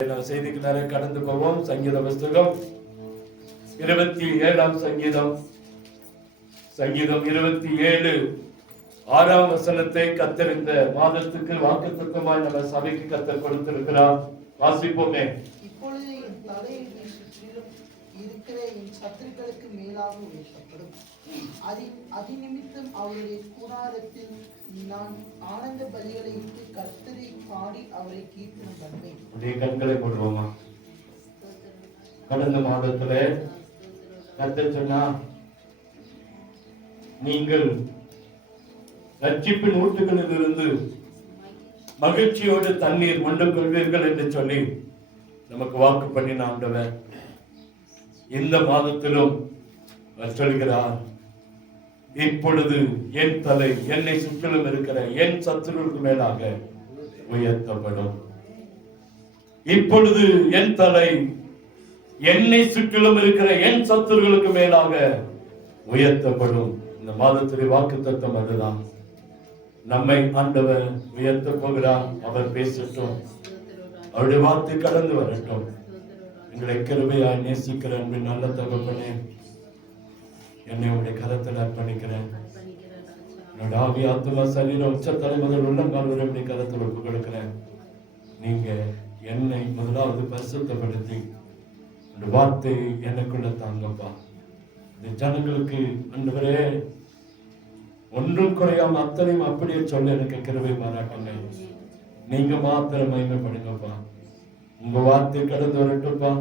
செய்திக்கு நேர கடந்து போவோம். சங்கீத புஸ்தகம் 27 சங்கீதம் 27 6 வசனத்தை கர்த்தர் இந்த மாதத்துக்கு வாக்குத்தத்தமாய் நம்ம சபைக்கு கர்த்தர் கொடுத்திருக்கிறார். வாசிப்போமே. இப்பொழுது என் தலை சுற்றிலும் இருக்கிற என் சத்துருக்களுக்கு மேலாக உயர்த்தப்படும். அதிநிமித்தம் அவருடைய கூடாரத்தில் நான் ஆனந்த பலிகளை இட்டு கர்த்தரை பாடி அவரை கீர்த்தனம் பண்ணுவேன். அப்படியே கண்களை போடுவோமா? கடந்த மாதத்துல கர்த்தர் சொன்னா, நீங்கள் ரட்சிப்பின் ஊற்றுகளில் இருந்து மகிழ்ச்சியோடு தண்ணீர் மொண்டு கொள்வீர்கள் என்று சொல்லி நமக்கு வாக்கு பண்ணின ஆண்டவர் இந்த மாதத்திலும் சொல்கிறார், இப்பொழுது என் தலை என்னை சுற்றிலும் இருக்கிற என் சத்துருவுக்கு மேலாக உயர்த்தப்படும். இப்பொழுது என் தலை என்னை சுற்றிலும் இருக்கிற என் சத்துருவுக்கு மேலாக உயர்த்தப்படும். இந்த மாதத்துடைய வாக்குத்தத்தம் அதுதான். நம்மை ஆண்டவர் உயர்த்த போகிறார். அவர் பேசட்டும், அவருடைய வார்த்தை கடந்து வரட்டும். எங்களை கிருபையாய் நேசிக்கிற அன்பின் நல்ல தகப்பனே, என்னை உடைய கரத்தில் அர்ப்பணிக்கிறேன். என்னோட ஆவி ஆத்மா சரீரம் உச்ச தலைமுதல் உள்ளங்கால் வரை கரத்தில் ஒப்பு கொடுக்கிறேன். நீங்க என்னை முதலாவது பரிசுத்தப்படுத்தி அந்த வார்த்தை எனக்குள்ள தாங்கப்பா. இந்த ஜனங்களுக்கு ஆண்டவரே ஒன்றும் குறையாம அத்தனையும் அப்படியே சொல்ல எனக்கு கிருபை பாராட்டுங்க. நீங்க மாத்திரம் மகிமைப்படுங்கப்பா. உங்க வார்த்தை கடந்து வரட்டும்பா.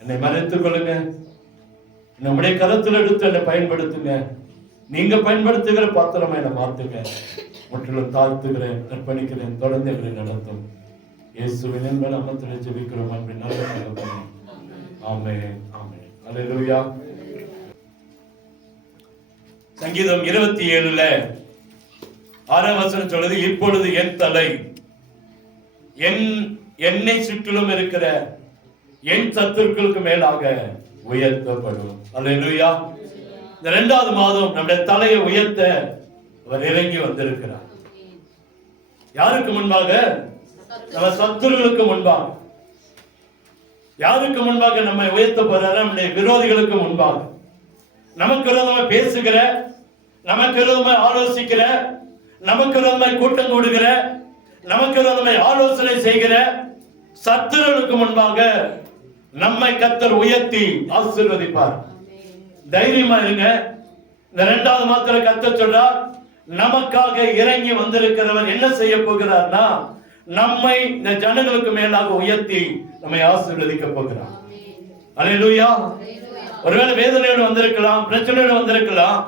என்னை மறைத்துக் கொள்ளுங்க. நம்முடைய கருத்தில் எடுத்து என்னை பயன்படுத்துங்க. நீங்க பயன்படுத்துகிற பாத்திரமா என்னை மாத்துங்க. முற்றிலும் தாழ்த்துகிறேன், அர்ப்பணிக்கிறேன். தொடர்ந்து எங்களை நடத்தும். இயேசுவின் என்பது நாமத்தில் ஜெபிக்கிறோம் அன்பின் நல்ல தகப்பனே. ஆமென், ஆமென். அல்லேலூயா. சங்கீதம் 27 6 வசனம் சொல்லுது, இப்பொழுது என் தலை என்னை சுற்றிலும் இருக்கிற என் சத்துருக்களுக்கு மேலாக உயர்த்தப்படும். அல்லேலூயா. இந்த 2வது மாதம் நம்முடைய தலையை உயர்த்த அவர் இறங்கி வந்திருக்கிறார். யாருக்கு முன்பாக? நம்ம சத்துருக்களுக்கு முன்பாக. யாருக்கு முன்பாக நம்மை உயர்த்த போறாரு? நம்முடைய விரோதிகளுக்கு முன்பாக. நமக்கு விரோதமா பேசுகிற, நமக்கு விரோதமா ஆலோசிக்கிற, நமக்கு விரோதமாய் கூட்டம் கூடுகிற, நமக்கு விரோதமாய் ஆலோசனை செய்கிற சத்துருவுக்கு முன்பாக நம்மை கர்த்தர் உயர்த்தி ஆசீர்வதிப்பார். தைரியமா இருங்க. இந்த 2வது மாதத்துல கர்த்தர் சொல்றார், நமக்காக இறங்கி வந்திருக்கிறவர் என்ன செய்ய போகிறார்னா, நம்மை இந்த ஜனங்களுக்கு மேலாக உயர்த்தி நம்மை ஆசீர்வதிக்க போகிறார். அல்லேலூயா. ஒருவேளை வேதனையோடு வந்திருக்கலாம், பிரச்சனையோடு வந்திருக்கலாம்,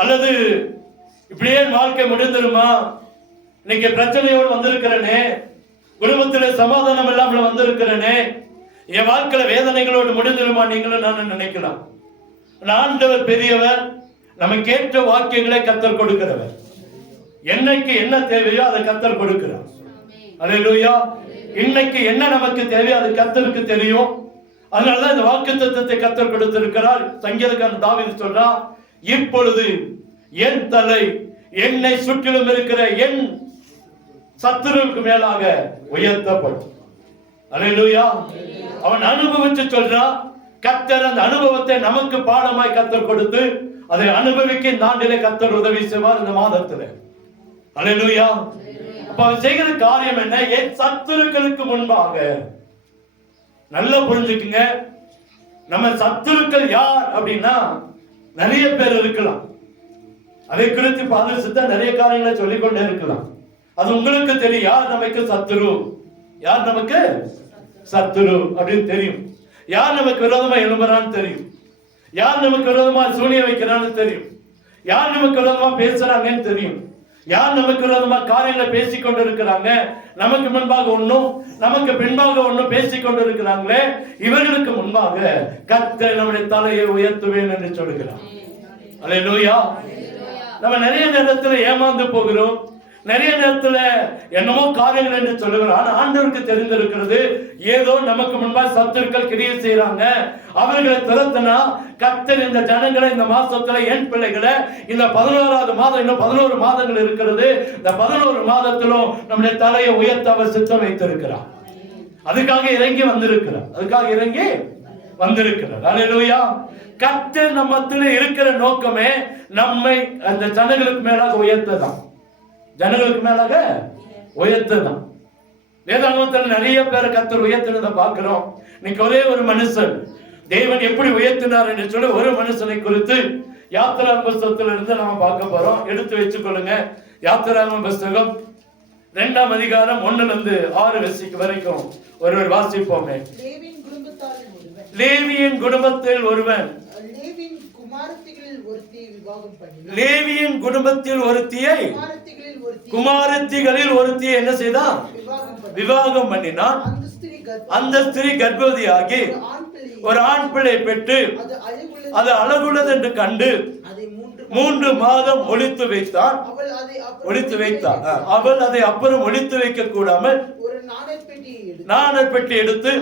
அல்லது இப்படியே வாழ்க்கை முடிந்துருமா, இன்னைக்கு பிரச்சனையோடு வந்திருக்கிறேனே, குடும்பத்தில் சமாதானம் இல்லாமல் வந்திருக்கிறேனே, என் வாழ்க்கையில வேதனைகளோடு முடிந்துருமா நீங்களும் நான் நினைக்கலாம். ஆண்டவர் பெரியவர். நமக்கு ஏற்ற வாக்கியங்களை கர்த்தர் கொடுக்கிறவர். என்னைக்கு என்ன தேவையோ அதை கர்த்தர் கொடுக்கிறார். அல்லேலூயா. இன்னைக்கு என்ன நமக்கு தேவையோ அது கர்த்தருக்கு தெரியும். அதனாலதான் இந்த வாக்குத்தத்தத்தை கர்த்தர் கொடுத்திருக்கிறார். சங்கீதக்காரன் தாவீது சொல்றான், இப்பொழுது என் தலை என்னை சுற்றிலும் இருக்கிற என் சத்துருவுக்கு மேலாக உயர்த்தப்படும். அல்லேலூயா. அவன் அனுபவிச்சு சொல்றான். கர்த்தர் அந்த அனுபவத்தை நமக்கு பாடமாய் கர்த்தர் கொடுத்து அதை அனுபவிக்க இந்த ஆண்டிலே கர்த்தர் உதவி செய்வார் இந்த மாதத்துல. அல்லேலூயா. அப்ப அவன் செய்கிற காரியம் என்ன? என் சத்துருக்களுக்கு முன்பாக. நல்லா புரிஞ்சுக்குங்க. நம்ம சத்துருக்கள் யார் அப்படின்னா நிறைய பேர் இருக்கலாம். அதை குறித்து பாதுகாத்து நிறைய காரியங்களை சொல்லிக்கொண்டே இருக்கலாம். அது உங்களுக்கு தெரியும். யார் நமக்கு சத்துரு, யார் நமக்கு சத்துரு அப்படின்னு தெரியும். யார் நமக்கு விரோதமா எழும்புறான்னு தெரியும். யார் நமக்கு விரோதமா சூனிய வைக்கிறான்னு தெரியும். யார் நமக்கு விரோதமா பேசுறாங்கன்னு தெரியும். யார் நமக்கு விரோதமா காரியங்களை பேசிக் கொண்டு இருக்கிறாங்க. நமக்கு முன்பாக ஒன்னும் நமக்கு பின்பாக ஒன்னும் பேசிக் கொண்டு இருக்கிறாங்களே, இவர்களுக்கு முன்பாக கர்த்தர் நம்முடைய தலையை உயர்த்துவேன் என்று சொல்லுகிறார். அல்லேலூயா. நம்ம நிறைய நேரத்துல ஏமாந்து போகிறோம். நிறைய நேரத்துல என்னமோ காரியங்கள் என்று சொல்லுகிறோம். ஆனா ஆண்டவருக்கு தெரிந்திருக்கிறது, ஏதோ நமக்கு முன்பாக சத்துருக்கள் கிரியை செய்யறாங்க. அவர்களை துரத்தினா கர்த்தர் இந்த ஜனங்களை இந்த மாசத்துல என் பிள்ளைகளை இந்த 11வது மாதம், இன்னும் 11 மாதங்கள் இருக்கிறது. இந்த 11 மாதத்திலும் நம்முடைய தலையை உயர்த்த அவர் சித்தம் வைத்திருக்கிறார். அதுக்காக இறங்கி வந்திருக்கிறார். அல்லேலூயா. கர்த்தர் நம்மத்துல இருக்கிற நோக்கமே நம்மை அந்த ஜனங்களுக்கு மேலாக உயர்த்ததான். வேதாகமத்தில் நிறைய பேரை கர்த்தர் உயர்த்தினதை பார்க்கிறோம். இன்னைக்கு ஒரே ஒரு மனுஷன் தேவன் எப்படி உயர்த்தினார் என்று சொல்லி ஒரு மனுஷனை குறித்து யாத்திராகம புஸ்தகத்திலிருந்து நாம பார்க்க போறோம். எடுத்து வச்சுக்கொள்ளுங்க. யாத்திராகம புஸ்தகம் 2ஆம் அதிகாரம் 1-6 வரைக்கும் ஒருவர் வாசிப்போமே. லேவியின் குடும்பத்தில் ஒருவன் லேவியின் குடும்பத்தில் ஒருத்தியை குமாரத்திகளில் ஒருத்தியை என்ன செய்தான்? விவாகம் பண்ணினான். அந்த ஸ்திரீ கர்ப்பவதியாகி ஒரு ஆண் பிள்ளை பெற்று அது அழகுள்ளது என்று கண்டு 3 மாதம் ஒளித்து வைத்தாள். அவள் அதை அப்புறம் ஒளித்து வைக்க கூடாமல் நாணல் பெட்டி எடுத்து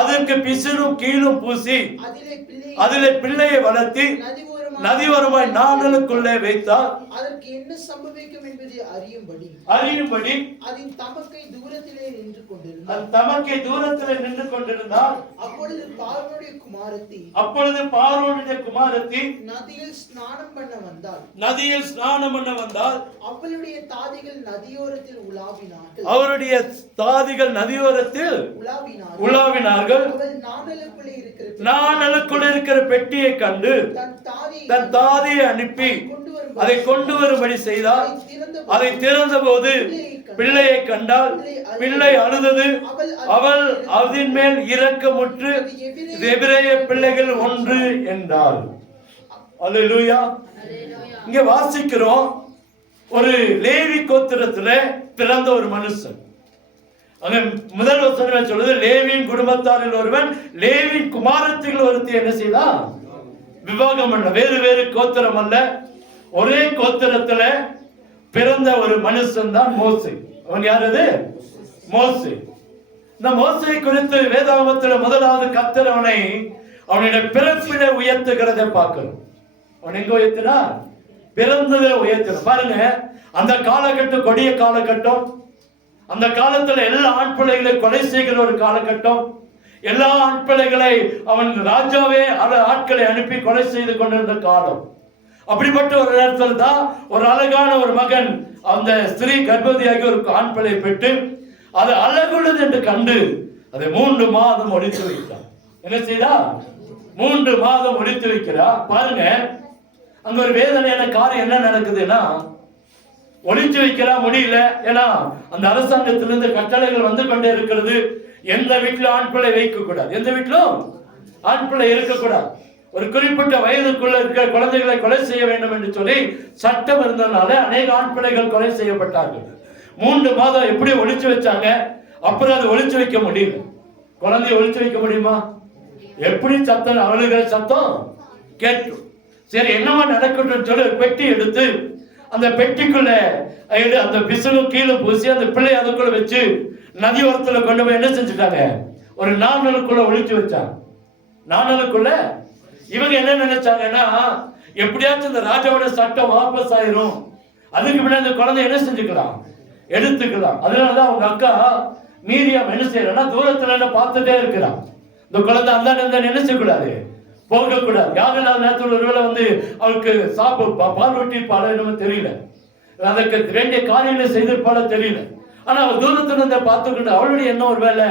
அதற்கு பிசினும் கீழும் பூசி அதிலே பிள்ளையை வளர்த்தி நதிவரமாய் நாணலுக்குள்ளே வைத்தார். அதற்கு என்ன சம்பவிக்கும் என்பதை அறியும்படி அதன் தமக்கை தூரத்திலே நின்று கொண்டிருந்தார். அப்பொழுது பார்வோனுடைய குமாரத்தி நதியில் ஸ்நானம் பண்ண வந்தால் அவளுடைய தாதிகள் நதியோரத்தில் உலாவினார்கள். நாணலுக்குள் இருக்கிற பெட்டியை கண்டு தன் தாதியை அனுப்பி அதை கொண்டு வரும்படி செய்தார். அதை திறந்த போது பிள்ளையை கண்டால் பிள்ளை அழுதது. அவள் அதன் மேல் இரக்கமுற்று எபிரேய பிள்ளைகள் ஒன்று என்றாள். அல்லேலூயா. இங்க வாசிக்கிறோம், ஒரு லேவி கோத்திரத்துல பிறந்த ஒரு மனுஷன். அங்க முதல் வசனம் சொல்லுது, லேவியின் குடும்பத்தாரில் ஒருவன் லேவியின் குமாரத்திகள் ஒருத்தி என்ன செய்தான்? விவாகம் பண்ண. வேறு கோத்திரம் அல்ல, ஒரே கோத்திரத்துல பிறந்த ஒரு மனுஷன் தான் மோசே. அவன் யாரது? மோசே. இந்த மோசே குறித்து வேதாகமத்தில் முதலாவது கர்த்தர் அவனுடைய பிறப்பிலே உயர்த்துகிறதை பார்க்கிறோம். அவன் எங்க உயர்த்தினார்? பிறந்ததை உயர்த்தினார். பாருங்க, அந்த காலகட்டம் கொடிய காலகட்டம். அந்த காலத்துல எல்லா ஆண் பிள்ளைகளை கொலை செய்கிற ஒரு காலகட்டம். எல்லா ஆண் பிள்ளைகளை அவன் ராஜாவே ஆட்களை அனுப்பி கொலை செய்து கொண்டிருந்த காலம். அப்படிப்பட்ட ஒரு நேரத்தில் தான் ஒரு அழகான ஒரு மகன் அந்த ஸ்திரீ கர்ப்பவதியாகி ஒரு ஆண் பிள்ளை பெற்று அது அழகுள்ளது என்று கண்டு அதை 3 மாதம் ஒளித்து வைத்தார். என்ன செய்தா? 3 மாதம் ஒளித்து வைக்கிறா. பாருங்க, அங்க ஒரு வேதனையான காரியம் என்ன நடக்குதுன்னா, ஒளித்து வைக்கிறா, முடியல. ஏன்னா அந்த அரசாங்கத்திலிருந்து கட்டளைகள் வந்து கொண்டே இருக்கிறது. எந்த வீட்டிலும் ஆண் பிள்ளை வைக்க கூடாது, எந்த வீட்டிலும் ஆண் பிள்ளை இருக்கக்கூடாது. ஒரு குறிப்பிட்ட வயதுக்குள்ள இருக்கிற குழந்தைகளை கொலை செய்ய வேண்டும் என்று சொல்லி சட்டம் இருந்ததுனால அநேக ஆண் பிள்ளைகள் கொலை செய்யப்பட்டார்கள். 3 மாதம் எப்படி ஒளிச்சு வச்சாங்க. அப்புறம் அதை ஒளிச்சு வைக்க முடியல. குழந்தைய ஒளிச்சு வைக்க முடியுமா? எப்படி சத்தம், அவளுகிற சத்தம் கேட்கும். சரி, என்னவா நடக்கட்டும் சொல்லி பெட்டி எடுத்து அந்த பெட்டிக்குள்ள அந்த பிசுலும் கீழே பூசி அந்த பிள்ளை அதுக்குள்ள வச்சு நதியோரத்துல கொண்டு போய் என்ன செஞ்சுட்டாங்க? ஒரு நாணலுக்குள்ள ஒளிச்சு வச்சாங்க. நாணலுக்குள்ள இவங்க என்ன நினைச்சாங்கன்னா, எப்படியாச்சும் இந்த ராஜாவோட சட்டம் வாபஸ் ஆயிரும், அதுக்கு முன்னாடி அந்த குழந்தை என்ன செஞ்சுக்கலாம், எடுத்துக்கலாம். அதனாலதான் அவங்க அக்கா மீரியாம் என்ன செய்யறா, தூரத்துல என்ன பார்த்துட்டே இருக்கிறான். இந்த குழந்தை அந்த என்ன செய்யக்கூடாது, போகக்கூடாது. யாரும் நேரத்தில் ஒருவேளை அவளுக்கு பால் ஊட்டி பாட தெரியல, அதற்கு வேண்டிய காரியங்களை செய்திருப்பால தெரியல. ஆனா அவள் தூரத்துல பார்த்துக்கிட்டு அவளுடைய என்ன ஒரு வேலை,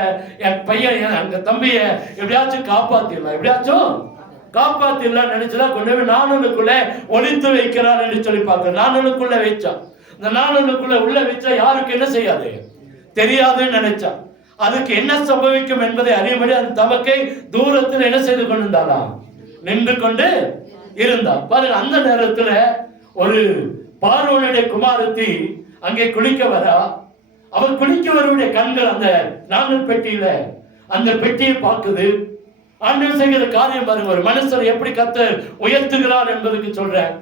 என் பையன் எங்க தம்பிய எப்படியாச்சும் காப்பாத்திடலாம் நினைச்சுதான் கொண்டு போய் நாணலுக்குள்ள ஒளித்து வைக்கிறார் என்று சொல்லி பார்க்க. நாணலுக்குள்ள வைச்சான். இந்த நாணலுக்குள்ள உள்ள வச்சா யாருக்கு என்ன செய்யாது, தெரியாதுன்னு நினைச்சா. அதுக்கு என்ன சம்பவிக்கும் என்பதை அறியும்படி அந்த தமக்கை தூரத்தில் என்ன செய்து கொண்டிருந்தாளா, நின்று கொண்டு இருந்தார். பாருங்க, அந்த நேரத்துல ஒரு பார்வோனுடைய குமாரத்தி அங்கே குளிக்க வரா. அவள் குளிக்க வருடைய கண்கள் அந்த நாணல் பெட்டியில அந்த பெட்டியை பார்க்குது. ஆண்டவர் செய்கிற காரியம் பாருங்க, ஒரு மனுஷன் எப்படி கர்த்தர் உயர்த்துகிறார் என்பதுக்கு சொல்றேன்.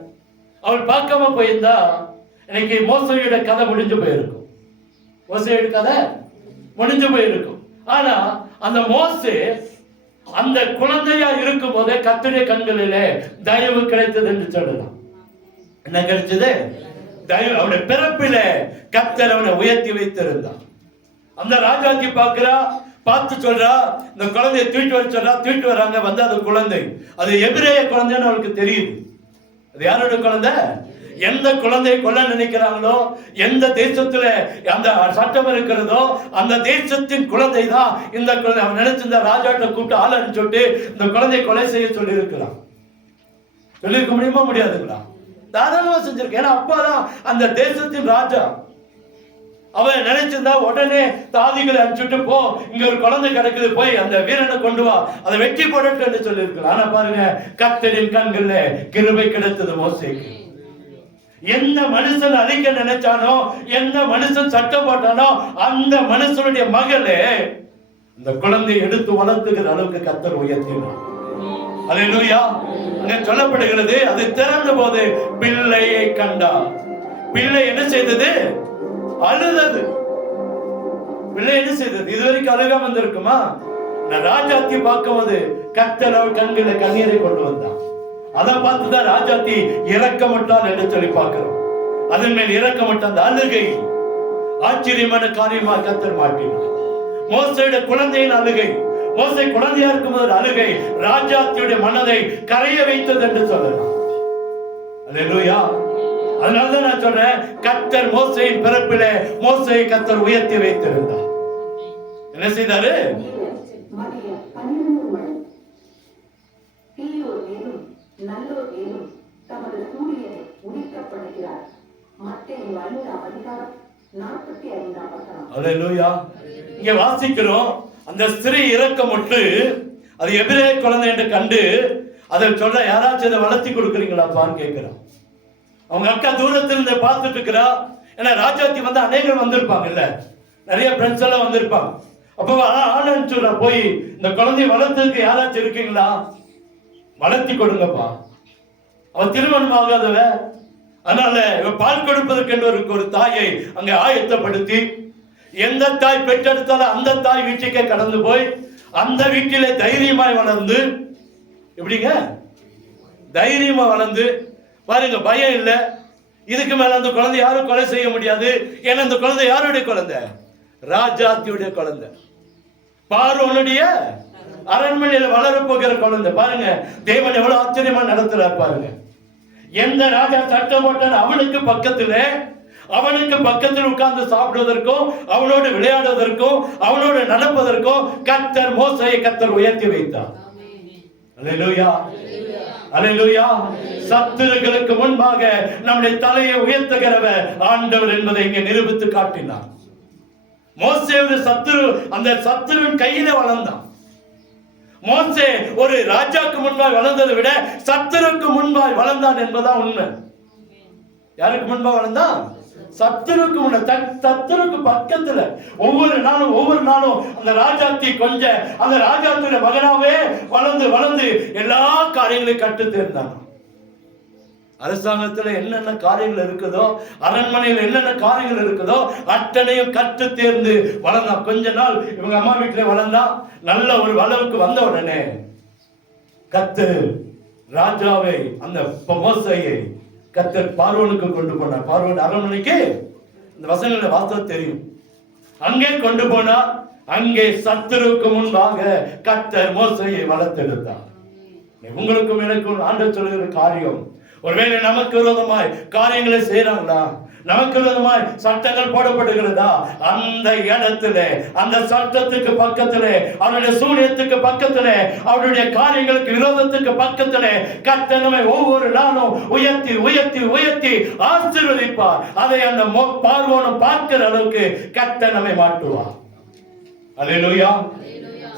அவள் பார்க்காம போயிருந்தா இன்னைக்கு மோசையோட கதை முடிஞ்சு போயிருக்கும். மோசையோட கதை முடிஞ்சு போயிருக்கும். ஆனா அந்த மோசே அந்த குழந்தையா இருக்கும் போதே கர்த்தருடைய கண்களிலே தயவு கிடைத்தது என்று சொல்லலாம். என்ன கிடைச்சது? தயவு. அவனுடைய பிறப்பிலே கர்த்தர் அவனை உயர்த்தி வைத்திருந்தான். அந்த ராஜாத்தி பார்க்கிறா, பார்த்து சொல்றா, இந்த குழந்தைய தூக்கிட்டு வர சொல்றா. தூக்கிட்டு வராங்க. வந்து அது குழந்தை, அது எபிரேய குழந்தைன்னு அவளுக்கு தெரியுது. அது யாரோட குழந்தை? எந்த குழந்தையை கொல்ல நினைக்கிறாங்களோ, எந்த தேசத்துல அந்த சட்டம் இருக்கிறதோ அந்த தேசத்தின் குழந்தை தான் இந்த குழந்தை. அவன் நினைச்சிருந்த ராஜாட்ட கூப்பிட்டு ஆள் அனுப்பிச்சுட்டு இந்த குழந்தையை கொலை செய்ய சொல்லி இருக்கிறான். சொல்லியிருக்க முடியுமா? முடியாதுங்களா? தாராளமா செஞ்சிருக்க. ஏன்னா அப்பாதான் அந்த தேசத்தின் ராஜா. அவன் நினைச்சிருந்தா உடனே தாதிகளை அனுப்பிச்சுட்டு, போ, இங்க ஒரு குழந்தை கிடக்குது, போய் அந்த வீரனை கொண்டு வா, அதை வெட்டி போடட்டு சொல்லி இருக்கலாம். ஆனா பாருங்க, கர்த்தரின் கண்கள்ல கிருபை கிடைத்தது மோசேக்கு. எந்த மனுஷன் அழிக்க நினைச்சானோ, எந்த மனுஷன் சட்டம் போட்டானோ, அந்த மனுஷனுடைய மகளே இந்த குழந்தையை எடுத்து வளர்த்துக்கிற அளவுக்கு கர்த்தர் உயர்த்தினார். அல்லேலூயா. அங்க சொல்லப்படுகிறது, அது திறந்த போது பிள்ளையை கண்டார். பிள்ளை என்ன செய்தது? அழுதது. பிள்ளை என்ன செய்தது? இதுவரைக்கும் அழுகாம வந்திருக்குமா? நான் ராஜாத்தி பார்க்கும் போது கர்த்தர் அவள் கண்களை கண்ணீரை கொண்டு வந்தான். அதை பார்த்துதான் ராஜாத்தி இரக்கமட்டால் என்று சொல்லி பார்க்கிறோம். அதன் மேல் இரக்கமட்ட அந்த அழுகை ஆச்சரியமான காரியமா கர்த்தர் மாட்டினார். மோசேயுடைய குழந்தையின் அழுகை, மோசே குழந்தையா இருக்கும்போது அழுகை ராஜாத்தியுடைய மனதை கரைய வைத்தது என்று சொல்லலாம். அல்லேலூயா. அதனாலதான் நான் சொல்றேன், கர்த்தர் மோசேயின் பிறப்பிலே மோசேயை கர்த்தர் உயர்த்தி வைத்திருந்தார். என்ன செய்தாரு? அல்லேலூயா. இங்க வாசிக்கிறோம், அந்த ஸ்திரீ இரக்கமுற்று அது எபிரேய குழந்தை என்று கண்டு அதை சொல்ற, யாராச்சும் அதை வளர்த்தி கொடுக்குறீங்களாப்பான்னு கேட்கிறோம். அவங்க அக்கா தூரத்தில் இருந்து பார்த்துட்டு இருக்கிறா. ஏன்னா ராஜாத்தி வந்து அநேகர் வந்திருப்பாங்க, இல்ல நிறைய ஃப்ரெண்ட்ஸ் எல்லாம் வந்திருப்பாங்க. அப்போ ஆனன்னு சொல்ற, போய் இந்த குழந்தைய வளர்த்ததுக்கு யாராச்சும் இருக்கீங்களா? வளர்த்தி கொடுங்கப்பா. அவ திருமணம் ஆகாதவ, அதனால பால் கொடுப்பதற்கு என்று ஒரு தாயை அங்க ஆயத்தப்படுத்தி, எந்த தாய் பெற்றெடுத்தாலும் அந்த தாய் வீட்டுக்கே கடந்து போய் அந்த வீட்டிலே தைரியமாய் வளர்ந்து, எப்படிங்க தைரியமா வளர்ந்து பாருங்க, பயம் இல்லை. இதுக்கு மேல அந்த குழந்தை யாரும் கொலை செய்ய முடியாது. ஏன்னா அந்த குழந்தை யாருடைய குழந்தை? ராஜாத்தியுடைய குழந்தை, பார்வோனுடைய அரண்மனையில வளரப்போகிற குழந்தை. பாருங்க தேவன் எவ்வளவு ஆச்சரியமா நடத்துறார் பாருங்க. எந்த ராஜா சட்டம் போட்டான் அவனுக்கு பக்கத்தில் உட்கார்ந்து சாப்பிடுவதற்கும் அவனோடு விளையாடுவதற்கும் அவனோடு நடப்பதற்கும் கர்த்தர் மோசேயை கர்த்தர் உயர்த்தி வைத்தார். அல்லேலூயா. அல்லேலூயா. சத்துருக்களுக்கு முன்பாக நம்முடைய தலையை உயர்த்துகிறவர் ஆண்டவர் என்பதை இங்கே நிரூபித்து காட்டினார். மோசே ஒரு அந்த சத்துருவின் கையில வளர்ந்தான். மோசே ஒரு ராஜாக்கு முன்பாய் வளர்ந்ததை விட சத்துருக்கு முன்பாய் வளர்ந்தான் என்பதான் உண்மை. யாருக்கு முன்பாக வளர்ந்தான்? சத்துருக்கு முன்ன, சத்துருக்கு பக்கத்துல. ஒவ்வொரு நாளும் அந்த ராஜாத்தி அந்த ராஜாத்திய மகனாவே வளர்ந்து எல்லா காரியங்களையும் கற்று தேர்ந்தான். அரசாங்கத்துல என்னென்ன காரியங்கள் இருக்குதோ, அரண்மனையில் என்னென்ன காரியங்கள் இருக்குதோ அத்தனையும் கற்று தேர்ந்து வளர்ந்தான். கொஞ்ச நாள் இவங்க அம்மா வீட்டிலே வளர்ந்தா, நல்ல ஒரு அளவுக்கு வந்த உடனே கர்த்தர் ராஜாவை, அந்த மோசேயை கர்த்தர் பார்வோனுக்கு கொண்டு போனார். பார்வோன் அரண்மனைக்கு, இந்த வசனங்களை வாஸ்தவம் தெரியும், அங்கே கொண்டு போனார். அங்கே சத்துருக்கு முன்பாக கர்த்தர் மோசேயை வளர்த்தெடுத்தார். உங்களுக்கும் எனக்கும் ஆண்டவர் சொல்லுகிற காரியம், ஒருவேளை நமக்கு விரோதமாய் காரியங்களை செய்யறாங்களா, நமக்கு விரோதமாய் சட்டங்கள் போடப்படுகிறதா, அந்த இடத்துல, அந்த சட்டத்துக்கு பக்கத்துல, அவருடைய சூரியத்துக்கு பக்கத்துல, அவருடைய காரியங்களுக்கு விரோதத்துக்கு பக்கத்துல கர்த்தர் நம்மை ஒவ்வொரு நாளும் உயர்த்தி உயர்த்தி உயர்த்தி ஆசீர்வதிப்பார். அதை அந்த பார்வோனும் பார்க்கிற அளவுக்கு கர்த்தர் நம்மை மாட்டுவார். அல்லேலூயா.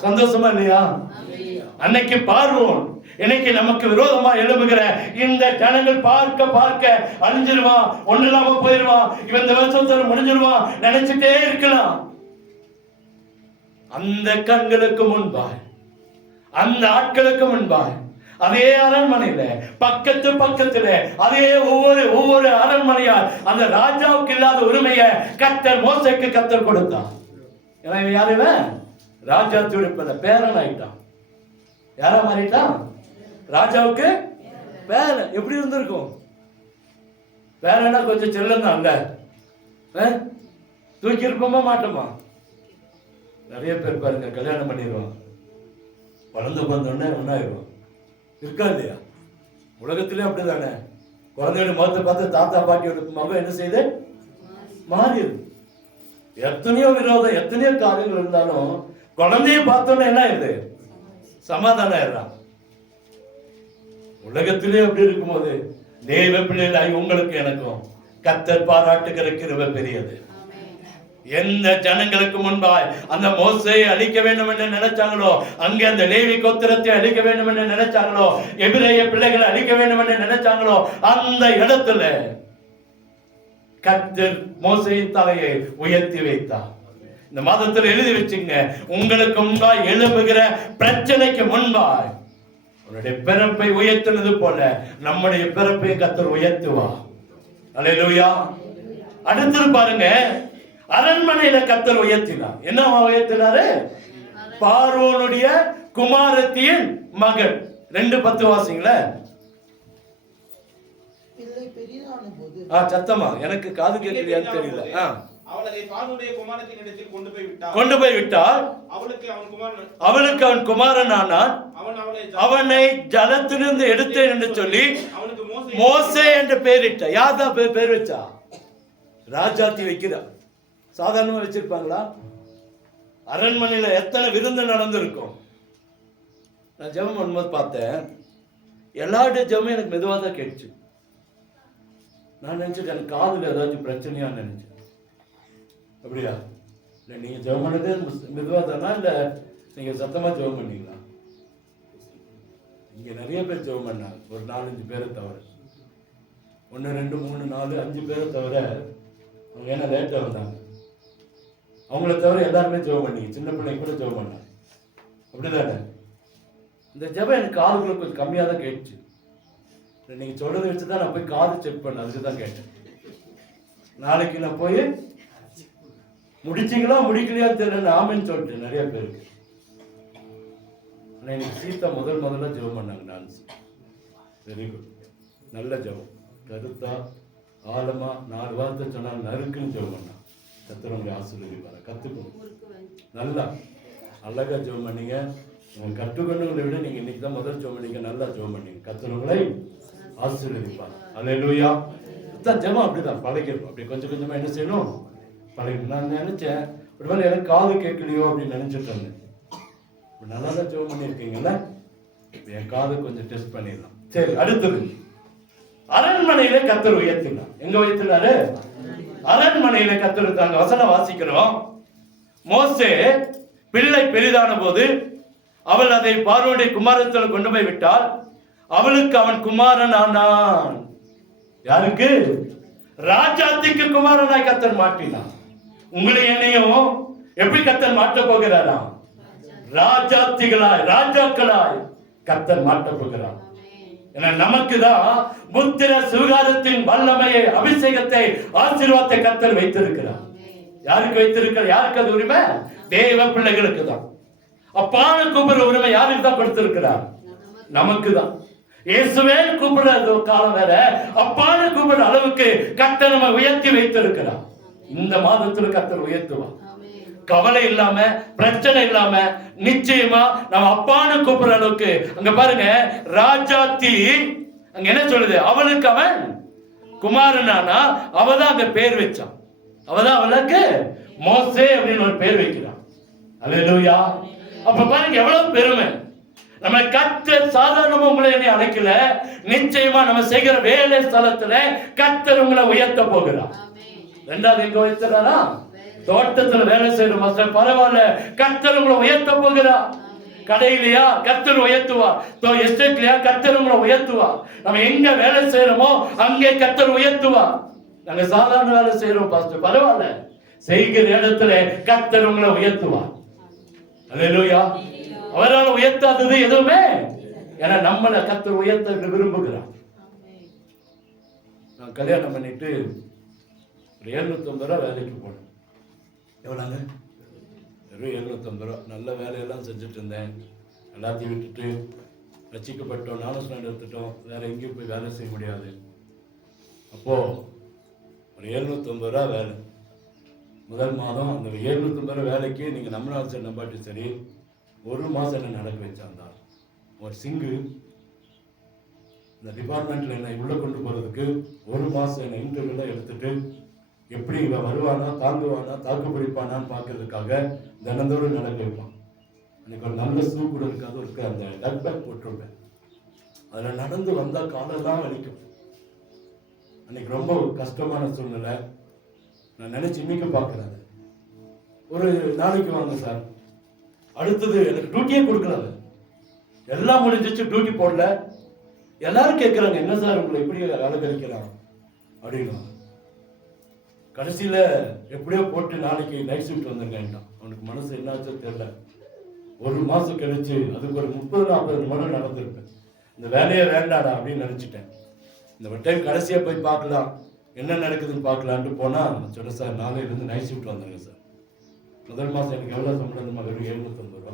சந்தோஷமா இல்லையா? அன்னைக்கு பார்வோன், இன்னைக்கு நமக்கு விரோதமா எழுப்புகிற இந்த ஜனங்கள் பார்க்க அழிஞ்சிருவான், ஒண்ணு இல்லாம போயிருவான், இவன் இந்த வருஷத்துல முடிஞ்சிருவான் நினைச்சுட்டே இருக்கலாம். அந்த கண்களுக்கு முன்பாய், அந்த ஆட்களுக்கு முன்பாய், அதே அரண்மனையில பக்கத்துல அதே ஒவ்வொரு அரண்மனையா அந்த ராஜாவுக்கு இல்லாத உரிமையை கர்த்தர் மோசேக்கு கர்த்தர் கொடுத்தான். ஏன்னா யாருமே ராஜாத்துடைய பேரன் ஆயிட்டான். யாரா மாறிட்டான்? ராஜாவுக்கு பேரன். எப்படி இருந்திருக்கும்? பேரனா கொஞ்சம் செல்லம் தான், தூக்கி இருப்போமா மாட்டோமா? நிறைய பேர் பாருங்க கல்யாணம் பண்ணிடுவாங்க, வளர்ந்து வந்தோடனே ஒன்றாயிடுவோம். இருக்கா இல்லையா? உலகத்திலே அப்படிதானே. குழந்தையோட முகத்தை பார்த்து தாத்தா பாட்டியோட மகம் என்ன செய்யுது? மாறிடுது. எத்தனையோ விரோதம், எத்தனையோ காரியங்கள் இருந்தாலும் குழந்தைய பார்த்தோன்னே என்ன ஆயிடுது? சமாதானம் ஆயிடுறான். உலகத்திலே அப்படி இருக்கும்போது தேவ பிள்ளைகளாய் உங்களுக்கு எனக்கும் கர்த்தர் பாராட்டுகிற கிருபை பெரியது. எந்த ஜனங்களுக்கு முன்பாய் அந்த மோசேயை அழிக்க வேண்டும் என்று நினைச்சாங்களோ, அங்கே அந்த லேவி கோத்திரத்தை அழிக்க வேண்டும் என்று நினைச்சாங்களோ, எபிரேய பிள்ளைகளை அழிக்க வேண்டும் என்று நினைச்சாங்களோ, அந்த இடத்துல கர்த்தர் மோசேயின் தலையை உயர்த்தி வைத்தார். இந்த மாதத்தில் எழுதி வச்சுங்க, உங்களுக்கு முன்பாய் எழும்புகிற பிரச்சனைக்கு முன்பாய் உன்னுடைய பிறப்பை உயர்த்தினது போல நம்முடைய பிறப்பை கர்த்தர் உயர்த்துவா. அல்லேலூயா. அடுத்து பாருங்க, அரண்மனையில கர்த்தர் உயர்த்தினார். என்ன உயர்த்தினாரு? பார்வோனுடைய குமாரத்தியின் மகள். 2:10 வாசிங்கள. பிள்ளை பெரிதான போது, சத்தமா எனக்கு காது கேட்கலையான்னு தெரியல. அவளை பார்வோனுடைய குமாரத்தின் இடத்தில் கொண்டு போய் விட்டால் அவளுக்கு அவன் குமாரன் ஆனான். அவனை ஜலத்திலிருந்து எடுத்தேன் என்று சொல்லி மோசே என்று பெயரிட்ட. யார்தான் பேர் வச்சா? ராஜாத்தி வைக்கிறார். சாதாரணமா வச்சிருப்பாங்களா? அரண்மனையில எத்தனை விருந்து நடந்திருக்கும். நான் ஜெபம் பண்ணும்போது பார்த்தேன், எல்லாருடைய ஜெபமும் எனக்கு மெதுவாக தான் கேட்டுச்சு. நான் நினைச்சிட்டு எனக்கு காதுல ஏதாச்சும் பிரச்சனையா நினைச்சேன். அப்படியா? இல்லை நீங்க ஜெபம் பண்ணது மெதுவாக தானா, இல்லை நீங்க சத்தமா ஜெபம் பண்ணீங்களா? இங்க நிறைய பேர் ஜெபம் பண்ணாங்க, ஒரு 4-5 பேரை தவிர. 1 2 3 4 5 பேரை தவிர. அவங்க ஏன்னா லேட்டாக வந்தாங்க. அவங்கள தவிர எல்லாருமே ஜெபம் பண்ணீங்க. சின்ன பிள்ளைங்க கூட ஜெபம் பண்ணாங்க. அப்படிதானே? இந்த ஜெபம் எனக்கு காதுக்குள்ள கொஞ்சம் கம்மியாக தான் கேட்டுச்சு. நீங்க சொல்றதை வச்சு தான் நான் போய் காது செக் பண்ணேன். அதுக்கு தான் கேட்டேன். நாளைக்கு நான் போய் முடிச்சிங்களா முடிக்கலையான்னு தெரியல, ஆமின்னு சொல்லிட்டேன் நிறைய பேருக்கு. ஆனால் எனக்கு சீதா முதல்ல ஜெபம் பண்ணாங்க. டான்ஸ் வெரி குட், நல்ல ஜெபம். கருத்தா ஆழமா 4 வார்த்தை சொன்னாங்க, நறுக்குன்னு ஜெபம் பண்ணாங்க. கத்துறவங்களை ஆசீர்வதிப்பாரு. கத்துக்கணும். நல்லா அழகா ஜெபம் பண்ணீங்க. கற்றுக்கொண்டவங்களை விட நீங்க இன்னைக்கு தான் முதல் ஜெபம் பண்ணீங்க. நல்லா ஜெபம் பண்ணீங்க. கத்துறவங்களை ஆசீர்வதிப்பார். அல்லேலூயா. ஜெபம் அப்படிதான் பழகிருக்கும். அப்படி கொஞ்சம் கொஞ்சமா என்ன செய்யணும்? பழகிடும். நான் நினைச்சேன் ஒருவேளை எனக்கு காது கேட்கலையோ அப்படின்னு நினைச்சிட்டு இருந்தேன். நல்லா தான் ஜெபம் பண்ணியிருக்கீங்கல்ல, என் காது கொஞ்சம் டெஸ்ட் பண்ணிடலாம். சரி, அடுத்தது அரண்மனையில கர்த்தர் உயர்த்தினார். எங்க உயர்த்தினாரு? அரண்மனையில கர்த்தர். தாங்க வசனம் வாசிக்கிறோம். மோசே பிள்ளை பெரிதான போது அவள் அதை பார்வோனுடைய குமாரத்தில் கொண்டு போய் விட்டால் அவளுக்கு அவன் குமாரன் ஆனான். யாருக்கு? ராஜாத்திக்கு குமாரனாய் கர்த்தர் மாற்றினான். உங்களை என்னையும் எப்படி கர்த்தர் மாற்ற போகிறாராம்? ராஜாத்திகளாய், ராஜாக்களாய் கர்த்தர் மாற்ற போகிறார். நமக்கு தான் புத்திர சுகாரத்தின் வல்லமையை, அபிஷேகத்தை, ஆசீர்வாதத்தை கர்த்தர் வைத்திருக்கிறார். யாருக்கு வைத்திருக்கிறார்? யாருக்கு அது உரிமை? தேவ பிள்ளைகளுக்கு தான். அப்பான்னு கூப்பிடுற உரிமை யாருக்கு தான் கொடுத்திருக்கிறார்? நமக்கு தான். இயேசுவே கூப்பிடுற காலம் வேற, அப்பான்னு கூப்பிடுற அளவுக்கு கர்த்தர் நம்ம உயர்த்தி வைத்திருக்கிறார். இந்த மாதத்துல கர்த்தர் உயர்த்துவார். கவலை இல்லாம, பிரச்சனை இல்லாம, நிச்சயமா நம்ம அப்பான்னு கூப்பிடுற அளவுக்கு. அங்க பாருங்க, ராஜாத்தி அங்க என்ன சொல்லுது? அவளுக்கு அவன் குமாரனானா, அவதான் அங்க பேர் வச்சான். அவதான் அவளுக்கு மோசே அப்படின்னு ஒரு பேர் வைக்கிறான். அல்லேலூயா. அப்ப பாருங்க எவ்வளவு பெருமை. நம்ம கர்த்தர் சாதாரணமா உங்களை என்னை அழைக்கல, நிச்சயமா நம்ம செய்கிற வேலை ஸ்தலத்துல கர்த்தர் உங்களை உயர்த்த போகிறார். 2வது எங்க உயர்த்துறாரா? தோட்டத்துல வேலை செய்யற மாஸ்டர் பரவாயில்ல, கர்த்தர் உங்களை உயர்த்த போகிறார். கடையிலையா கர்த்தர் உயர்த்துவார். எஸ்டேட்லயா கர்த்தர் உங்களை உயர்த்துவார். நம்ம எங்க வேலை செய்யறோமோ அங்கே கர்த்தர் உயர்த்துவார். நாங்க சாதாரண வேலை செய்யறோம் பாஸ்டர், பரவாயில்ல, செய்கிற இடத்துல கர்த்தர் உங்களை உயர்த்துவார். அல்லேலூயா. அவரால் உயர்த்தாதது எதுவுமே, ஏன்னா நம்மளை கர்த்தர் உயர்த்த விரும்புகிறார். நான் கல்யாணம் பண்ணிட்டு ஒரு 750 ரூபா வேலைக்கு போனேன். எவ்வளோங்க? வெறும் 750 ரூபா. நல்ல வேலையெல்லாம் செஞ்சுட்டு இருந்தேன். எல்லாத்தையும் விட்டுட்டு ரசிக்கப்பட்டோம், ஞானஸ்நானம் எடுத்துட்டோம், வேற எங்கேயும் போய் வேலை செய்ய முடியாது. அப்போ ஒரு 750 ரூபா வேலை. முதல் மாதம் அந்த 750 வேலைக்கு நீங்கள் நம்மளால் சரி நம்பாட்டி சரி 1 மாதம் என்ன நடக்க வச்சாந்தான். ஒரு சிங்கு இந்த டிபார்ட்மெண்ட்டில் என்னை உள்ளே கொண்டு போகிறதுக்கு 1 மாதம் என்னை இன்டர்வியூலாம் எடுத்துட்டு எப்படி இவன் வருவானா, தாங்குவானா, தாக்கு பிடிப்பானான்னு பார்க்கறதுக்காக தினந்தோறும் நடக்க வைப்பான். அன்றைக்கி ஒரு நல்ல ஷூ கூட இருக்காது, ஒரு அந்த டக் பேக் போட்டிருப்பேன். அதில் நடந்து வந்தால் காலெல்லாம் வலிக்கும். அன்றைக்கி ரொம்ப கஷ்டமான சூழ்நிலை. நான் நினச்சி இன்னைக்கு பார்க்குறேன். ஒரு நாளைக்கு வாங்க சார், அடுத்தது எனக்கு டியூட்டியே கொடுக்கல. எல்லாம் முடிஞ்சிச்சு, டியூட்டி போடல. எல்லாரும் கேட்குறாங்க, என்ன சார் உங்களை எப்படி அலங்கரிக்கலாம் அப்படின்னா. கடைசியில் எப்படியோ போட்டு நாளைக்கு நைட் ஷிஃப்ட் வந்துருக்கேன்ட்டான். அவனுக்கு மனசு என்னாச்சோ தெரியல. 1 மாதம் கழிச்சு அதுக்கு ஒரு 30-40 மணி நடந்திருப்பேன். இந்த வேலையை வேண்டாடா அப்படின்னு நினச்சிட்டேன். இந்த டைம் கடைசியாக போய் பார்க்கலாம், என்ன நடக்குதுன்னு பார்க்கலான்ட்டு போனால் சொன்னேன், சார் நாளையிலேருந்து நைட் ஷிஃப்ட் வந்துடுங்க சார். முதல் மாதம் எனக்கு எவ்வளோ சம்பளம்? வெறும் 750 ரூபா.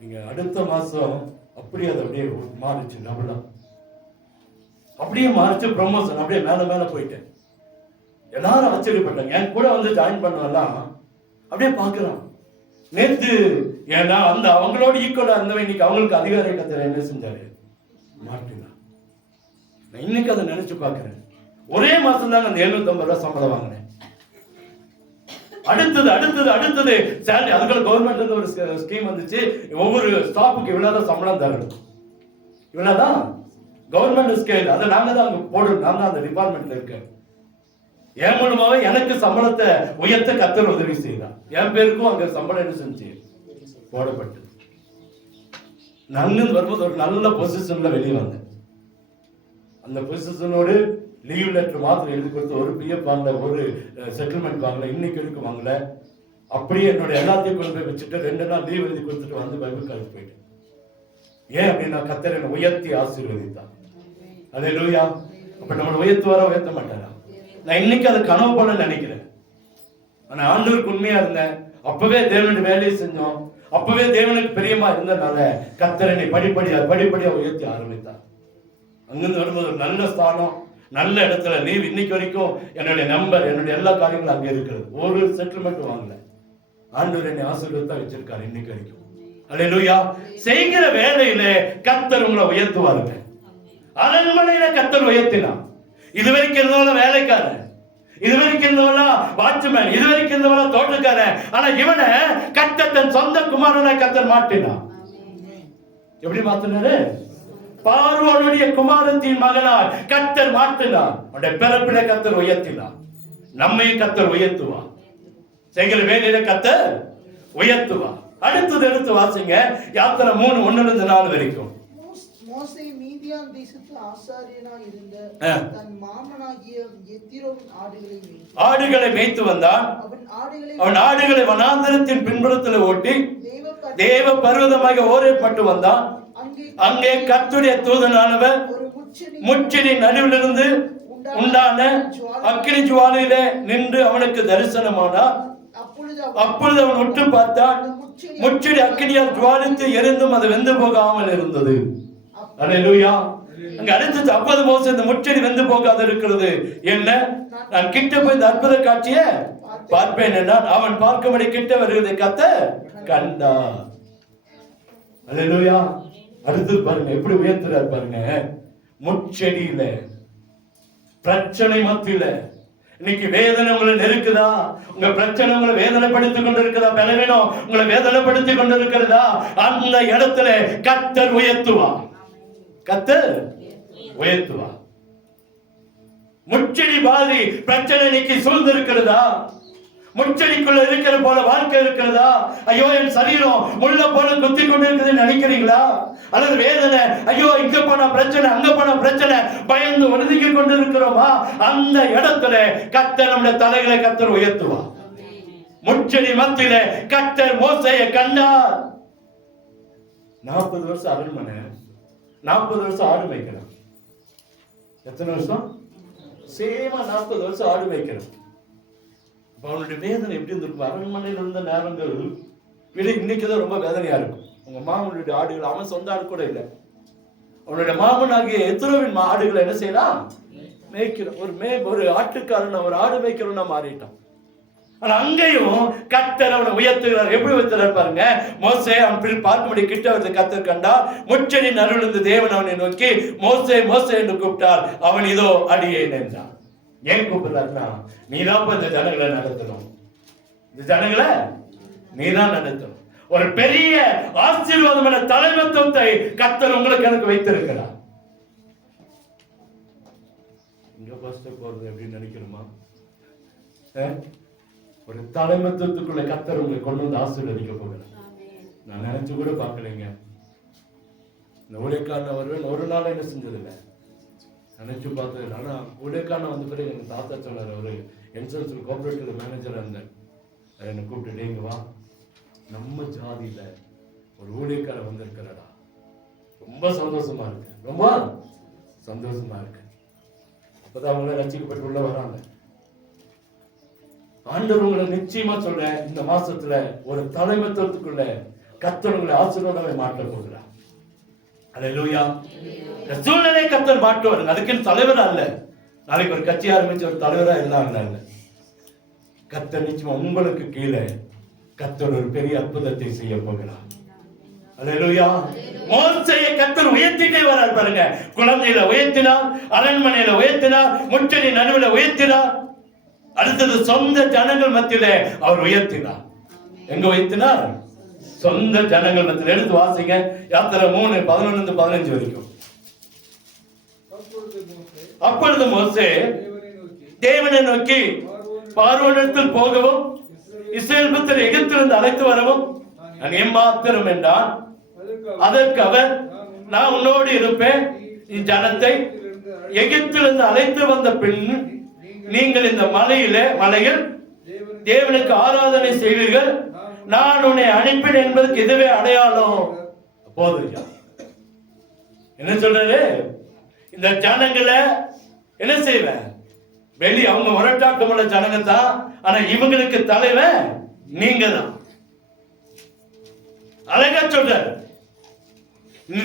நீங்கள் அடுத்த மாதம் அப்படியே அது அப்படியே மாறிச்சு, டபுளா அப்படியே மாறிச்சு. ப்ரொமோஷன் அப்படியே மேலே மேலே போயிட்டேன். எல்லாரும் ஆச்சரியப்பட்டாங்க. என் கூட வந்து ஜாயின் பண்ணலாம் அப்படியே பார்க்குறான். நேற்று ஏன்னா அந்த அவங்களோட ஈக்குவலாக இருந்தவன் இன்னைக்கு அவங்களுக்கு அதிகார கத்தர் என்ன செஞ்சாரு மாட்டினா. நான் இன்னைக்கு அதை நினைச்சு பார்க்கிறேன். ஒரே மாசம் தான் அந்த 750 ரூபாய் சம்பளம் வாங்கினேன். அடுத்தது சேலரி. அதுக்குள்ள கவர்மெண்ட் ஒரு ஸ்கீம் வந்துச்சு, ஒவ்வொரு ஸ்டாஃபுக்கு இவ்வளவுதான் சம்பளம் தரணும், இவ்வளவுதான் கவர்மெண்ட் ஸ்கேல். அதை நாங்க தான் அங்க போடணும். நான் தான் அந்த டிபார்ட்மெண்ட்ல இருக்கேன். என் மூலமாவே எனக்கு சம்பளத்தை உயர்த்த கத்தர் உதவி செய்தான். என் பேருக்கும் அங்க சம்பளம் என்ன செஞ்சு போடப்பட்டு நான் வரும்போது ஒரு நல்ல பொசிஷன்ல வெளியே வந்தேன். அந்த பொசிஷனோடு லீவ் லெட்டர் மாத்திரம் எழுதி கொடுத்து ஒரு பிஎஃப் வாங்கல, ஒரு செட்டில்மெண்ட் வாங்கல, இன்னைக்கு வரைக்கும் வாங்கல. அப்படியே என்னோட எல்லாத்தையும் கொண்டு போய் வச்சுட்டு 2 நாள் லீவ் எழுதி கொடுத்துட்டு வந்து பைபிள் காலேஜ் போயிட்டேன். ஏன் அப்படின்னா கர்த்தர் என்னை உயர்த்தி ஆசீர்வதித்தான். அல்லேலூயா. அப்ப நம்மளை உயர்த்த மாட்டாரா? நான் இன்னைக்கு அதை கனவு போல நினைக்கிறேன். ஆனா ஆண்டவருக்கு உண்மையா இருந்தேன். அப்பவே தேவனுடைய வேலையை செஞ்சோம். அப்பவே தேவனுக்கு பிரியமா இருந்தனால கர்த்தர் என்னை படிப்படியா உயர்த்தி ஆரம்பித்தார். அங்கிருந்து வரும்போது ஒரு நல்ல ஸ்தானம், நல்ல இடத்துல லீவ். இன்னைக்கு வரைக்கும் என்னுடைய நம்பர், என்னுடைய எல்லா காரியங்களும் அங்கே இருக்கிறது. ஒரு செட்டில்மெண்ட் வாங்கல. ஆண்டவர் என்னை ஆசீர்வாதத்தை வச்சிருக்காரு இன்னைக்கு வரைக்கும். அல்லேலூயா. செய்கிற வேலையில கர்த்தர் உங்களை உயர்த்துவாருங்க. அரண்மனையில கர்த்தர் உயர்த்தினார். இதுவரைக்கும் இருந்தவள வேலைக்காரன், இதுவரைக்கும் இருந்தவள வாட்ச்மேன், இதுவரைக்கும் இருந்தவள தோட்டக்காரன். ஆனா இவனை கர்த்தர் தன் சொந்த குமாரனை கர்த்தர் மாட்டினார். எப்படி மாத்தினாரு? பார்வோனுடைய குமாரத்தின் மகனாய் கர்த்தர் மாற்றினார். அவருடைய பிறப்பில கர்த்தர் உயர்த்தினார். நம்மை கர்த்தர் உயர்த்துவார். செய்கிற வேலையில கர்த்தர் உயர்த்துவார். அடுத்தது எடுத்து வாசிங்க, யாத்திரை 3:1-4 வரைக்கும். மோசே மீதியான் தேசத்து ஆசாரியனாய் இருந்த தன் மாமனாகிய எத்திரோவின் ஆடுகளை மேய்த்து வந்தான். அவன் ஆடுகளை வனாந்தரத்தின் பின்புறத்தில் ஓட்டி தேவ பர்வதமாக ஓரேப்பட்டு வந்தான். அங்கே கர்த்தருடைய தூதனானவர் முச்செடி நடுவிலிருந்து உண்டான அக்கினி ஜுவாலையிலே நின்று அவனுக்கு தரிசனமானார். அப்பொழுது அவன் உற்று பார்த்தான். முச்செடி அக்கினியால் ஜுவாலித்து எரிந்தும் அது வெந்து போகாமல் இருந்தது. அல்லேலூயா. அங்க அடுத்தது அப்போது மோசே இந்த முச்செடி வெந்து போகாது இருக்கிறது என்ன? நான் கிட்ட போய் இந்த அற்புத காட்சியை பார்ப்பேன் என்றான். அவன் பார்க்கும்படி கிட்ட வருவதை கர்த்தர் கண்டார். அல்லேலூயா. அடுத்து பாருங்க எப்படி உயர்த்துறார் பாருங்க. முச்செடியில பிரச்சனை மத்தியில இன்னைக்கு வேதனை உங்களை நெருக்குதா? உங்க பிரச்சனை உங்களை வேதனைப்படுத்திக் கொண்டிருக்கிறதா? பலவீனம் உங்களை வேதனைப்படுத்திக் கொண்டிருக்கிறதா? அந்த இடத்துல கர்த்தர் உயர்த்துவார். கர்த்தர் உயர்த்துவார். முச்செடி பாதி பிரச்சனை இன்னைக்கு சூழ்ந்திருக்கிறதா? முச்செடிக்குள்ள இருக்கிற போல வாழ்க்கை இருக்கிறதா? ஐயோ என் சரீரம் முள்ள போல குத்தி கொண்டு இருக்குதுன்னு நினைக்கிறீங்களா? அல்லது வேதனை, ஐயோ இங்க போன பிரச்சனை, அங்க போன பிரச்சனை, பயந்து ஒதுக்கி கொண்டு இருக்கிறோமா? அந்த இடத்துல கர்த்தர் நம்முடைய தலைகளை கர்த்தர் உயர்த்துவார். முச்செடி மத்தியில கர்த்தர் மோசேயை கண்டார். 40 வருஷம் அரண்மனை, 40 வருஷம் ஆடு மேய்க்கிறான். எத்தனை வருஷம்? சேமா 40 வருஷம் ஆடு மேய்க்கிறான். அவனுடைய வேதனை எப்படி இருந்திருக்கும்? அரண்மனையில் இருந்த நேரங்கள் விட இன்னைக்குதான் ரொம்ப வேதனையா இருக்கும். உங்க மாமனுடைய ஆடுகள், அவன் சொந்த ஆடு கூட இல்லை, அவனுடைய மாமனாகிய எத்ரோவின் ஆடுகளை என்ன செய்யலாம்? மேய்க்கிறோம். ஒரு ஆட்டுக்காரன், ஒரு ஆடு மேய்க்கிறோம்னா மாறிட்டான். ஆனா அங்கேயும் கர்த்தர் அவனை உயர்த்துகிறார். எப்படி உயர்த்துறார் பாருங்க. மோசே அவன் பார்க்கும்படி கிட்ட வந்து கர்த்தர் கண்டா, முச்சடி நடுவிலிருந்து தேவன் அவனை நோக்கி மோசே மோசே என்று கூப்பிட்டார். அவன் இதோ அடியேன் என்றான். ஏன் கூப்பிடுறாருன்னா, நீதான் இந்த ஜனங்களை நடத்தணும், இந்த ஜனங்களை நீதான் நடத்தணும். ஒரு பெரிய ஆசீர்வாதமான தலைமைத்துவத்தை கர்த்தர் உங்களுக்கு எனக்கு வைத்திருக்கிறார். இங்க ஃபர்ஸ்ட் போறது எப்படின்னு நினைக்கிறோமா? ஒரு தலைமைத்துவத்துக்குள்ள கர்த்தர் உங்களை கொண்டு வந்து ஆசீர்வதிக்க போகிறார். நான் நினைச்சு கூட பார்க்கலைங்க. இந்த ஊழியக்காரன் வருவேன் ஒரு நாள் என்ன செஞ்சதில்லை, நினைச்சு பார்த்தது. ஆனா ஊழியக்காரன் வந்த பிறகு எங்க தாத்தா சொன்னார், அவரு இன்சூரன்ஸ் கோஆபரேட்டிவ் மேனேஜரா இருந்தார். என்னை கூப்பிட்டு, இங்க வா, நம்ம ஜாதியில ஒரு ஊழியக்காரன் வந்திருக்கிறடா, ரொம்ப சந்தோஷமா இருக்கு, ரொம்ப சந்தோஷமா இருக்கு. அப்பதான் அவங்கள ரசிக்கப்பட்டு உள்ள வராங்க. ஆண்டவர் உங்களை நிச்சயமா சொல்றேன், இந்த மாசத்துல ஒரு தலைமைத்துவத்துக்குள்ள கர்த்தர் உங்களை ஆசீர்வாதங்களை மாற்ற போகிறார். அல்லேலூயா. இந்த சூழ்நிலை கர்த்தர் மாற்றுவார். அதுக்குன்னு தலைவர் அல்ல, நாளைக்கு ஒரு கட்சி ஆரம்பிச்சு ஒரு தலைவரா இருந்தாங்க. கர்த்தர் நிச்சயமா உங்களுக்கு கீழே கர்த்தர் ஒரு பெரிய அற்புதத்தை செய்ய போகிறார். அல்லேலூயா. மோசேயை கர்த்தர் உயர்த்திட்டே வரார் பாருங்க. குழந்தையில உயர்த்தினார், அரண்மனையில உயர்த்தினார், முச்சடி நடுவில் உயர்த்தினார். அடுத்தது சொந்த ஜனங்கள் மத்தியிலே அவர் உயர்த்தினார். எங்க உயர்த்தினார்? சொந்த ஜனங்கள் மத்தியில். எடுத்து வாசிங்க யாத்திரை 3:11-15 வரைக்கும். அப்பொழுது மோசே தேவனை நோக்கி, பார்வோனிடத்தில் போகவும் இஸ்ரவேல் புத்திரரை எகிப்திலிருந்து அழைத்து வரவும் நான் எம்மாத்திரம் என்றான். அதற்கு அவர், நான் உன்னோடு இருப்பேன், இஜனத்தை எகிப்திலிருந்து அழைத்து வந்த பின் நீங்கள் இந்த மலையில் தேவனுக்கு ஆராதனை செய்வீர்கள், நான் உன்னை அனுப்பினேன் என்பதற்கு இதுவே அடையாளம். போதும். என்ன சொல்றாரு? இந்த ஜனங்களை என்ன செய்வேன்? அவங்க முரட்டாட்டமுள்ள ஜனங்க தான், ஆனா இவங்களுக்கு தலைவன் நீங்க தான். அழகா சொல்றாரு,